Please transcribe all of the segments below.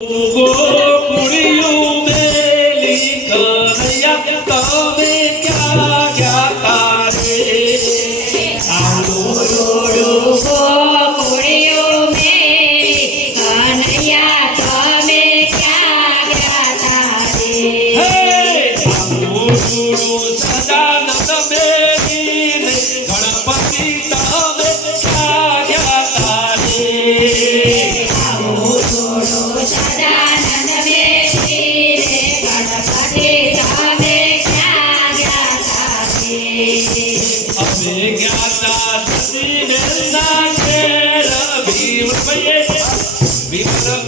ગોકુળિયું મેલી કનૈયા તમે ક્યાં ગયા તારે આલો રોડો ગોકુળિયું મેલી કનૈયા તમે ક્યાં ગયા તારે હે આલો રોડો સદાનંદ મેલીને ગણપતિ તમે ક્યાં ગયા તારે સદાનંદ મેલીને ગણપતિ તમે ક્યાં ગયા તારે અમે ગયા તા સતીના ઘેર ભીમભાઈએ વિક્રમ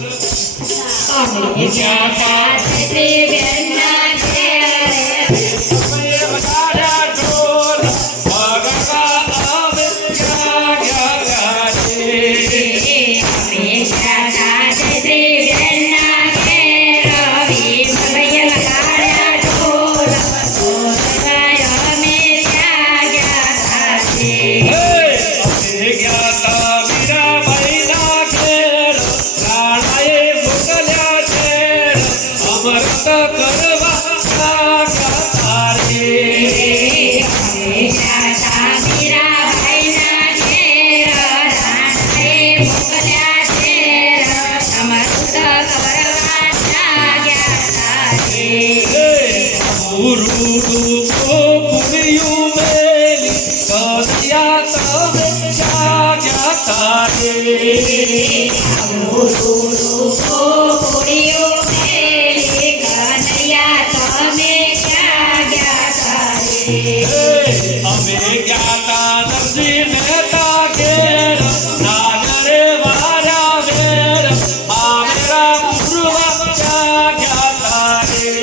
અમે ગયા તા સતીબેનના ઘેરે ભીમભાઈએ વગાડ્યા ઢોલ ભગવા અમે ક્યાં ગયા રે અમે ગયા તા સતીબેનના ઘેરે ભીમભાઈએ વગાડ્યા ઢોલ ભગવા અમે ક્યાં ગયા તારે અમે ગયા તા મીરાબાઈના ઘેર રાણાએ મોકલ્યા ઘેર અમૃત કરવા ક્યાં ગયા તારે અમે ગયા તા મીરાબાઈના ઘેર રાણાએ મોકલ્યા ઘેર અમૃત કરવા ક્યાં ગયા તારે ગોકુળિયું મેલી કનૈયા તમે ક્યાં ગયા તારે ગોકુળિયું મેલી કનૈયા તમે ક્યાં ગયા તારે અમે ગયા તા નરસિંહ મહેતા ઘેર નાગરે વારા વેર મામેરા પૂરવા ક્યાં ગયા તારે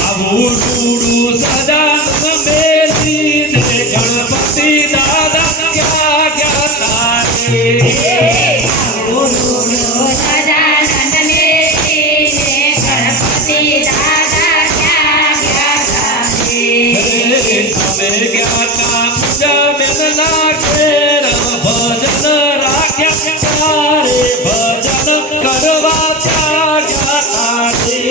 આવું રૂડું સદાનંદ મેલીને ગણપતિ દાદા ક્યાં ગયા તારે અમે ગયા તા પૂજા બેનના ઘેર ભજન રાખ્યા તારે ભજન કરવા ક્યાં ગયા તારે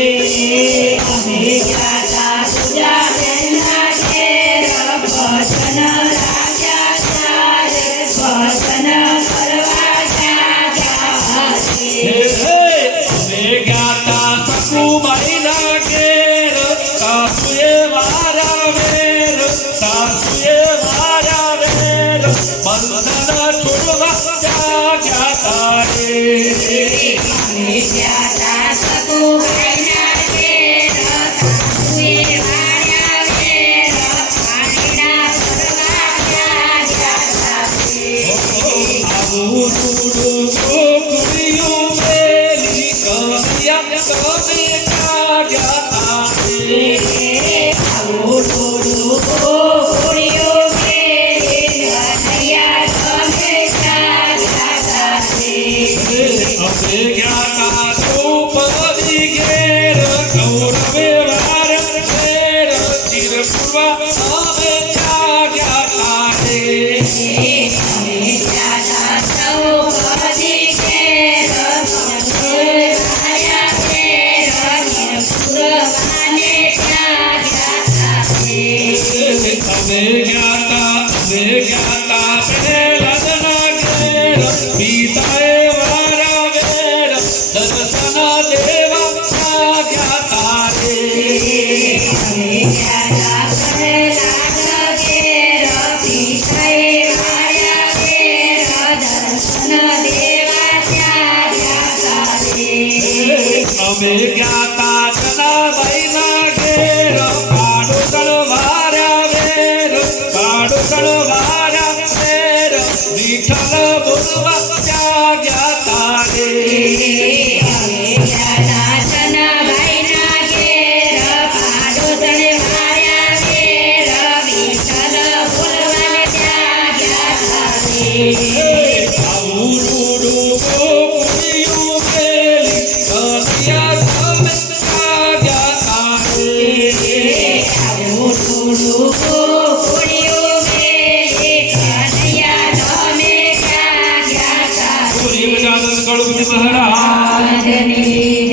ગોકુળિયું મેલી કનૈયા તમે ક્યાં ગયા તા પૂરી બજાનંદ કળુજ મહારાજ રાજની